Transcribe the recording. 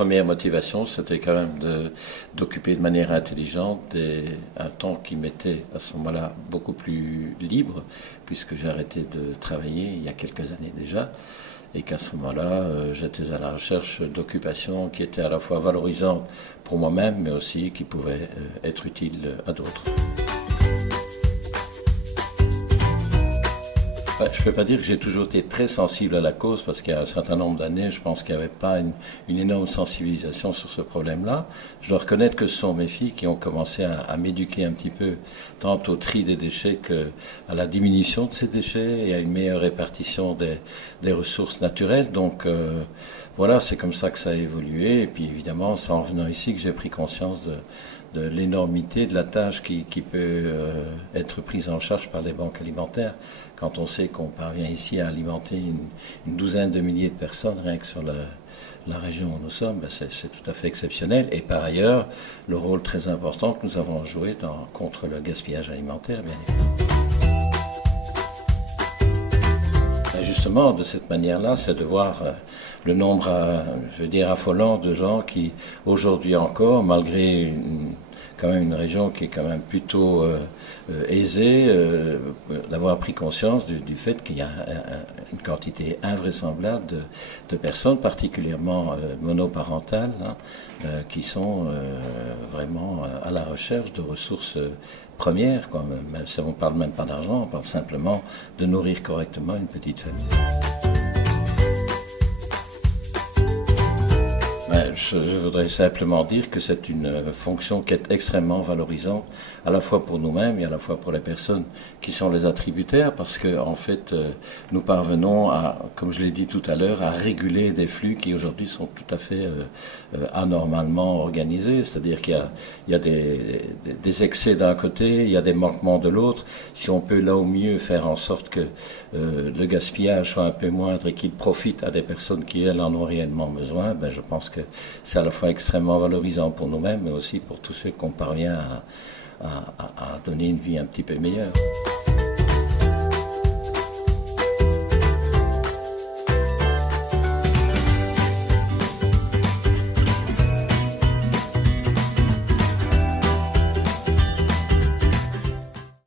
première motivation, c'était quand même d'occuper de manière intelligente un temps qui m'était à ce moment-là beaucoup plus libre, puisque j'ai arrêté de travailler il y a quelques années déjà, et qu'à ce moment-là, j'étais à la recherche d'occupations qui étaient à la fois valorisantes pour moi-même, mais aussi qui pouvaient être utiles à d'autres. Je ne peux pas dire que j'ai toujours été très sensible à la cause, parce qu'il y a un certain nombre d'années, je pense qu'il n'y avait pas une énorme sensibilisation sur ce problème-là. Je dois reconnaître que ce sont mes filles qui ont commencé à m'éduquer un petit peu, tant au tri des déchets qu'à la diminution de ces déchets et à une meilleure répartition des ressources naturelles. Donc voilà, c'est comme ça que ça a évolué. Et puis évidemment, c'est en venant ici que j'ai pris conscience de l'énormité de la tâche qui peut être prise en charge par les banques alimentaires. Quand on sait qu'on parvient ici à alimenter une douzaine de milliers de personnes, rien que sur la région où nous sommes, c'est tout à fait exceptionnel. Et par ailleurs, le rôle très important que nous avons joué contre le gaspillage alimentaire, bien évidemment. Et justement, de cette manière-là, c'est de voir le nombre, affolant de gens qui, aujourd'hui encore, malgré quand même une région qui est quand même plutôt aisée, d'avoir pris conscience du fait qu'il y a une quantité invraisemblable de personnes, particulièrement monoparentales, qui sont vraiment à la recherche de ressources premières. Même si on ne parle même pas d'argent, on parle simplement de nourrir correctement une petite famille. Je voudrais simplement dire que c'est une fonction qui est extrêmement valorisante, à la fois pour nous-mêmes et à la fois pour les personnes qui sont les attributaires, parce que en fait, nous parvenons comme je l'ai dit tout à l'heure, à réguler des flux qui aujourd'hui sont tout à fait anormalement organisés. C'est-à-dire qu'il y a des excès d'un côté, il y a des manquements de l'autre. Si on peut là au mieux faire en sorte que le gaspillage soit un peu moindre et qu'il profite à des personnes qui, elles, en ont réellement besoin, je pense que c'est à la fois extrêmement valorisant pour nous-mêmes, mais aussi pour tous ceux qu'on parvient à donner une vie un petit peu meilleure.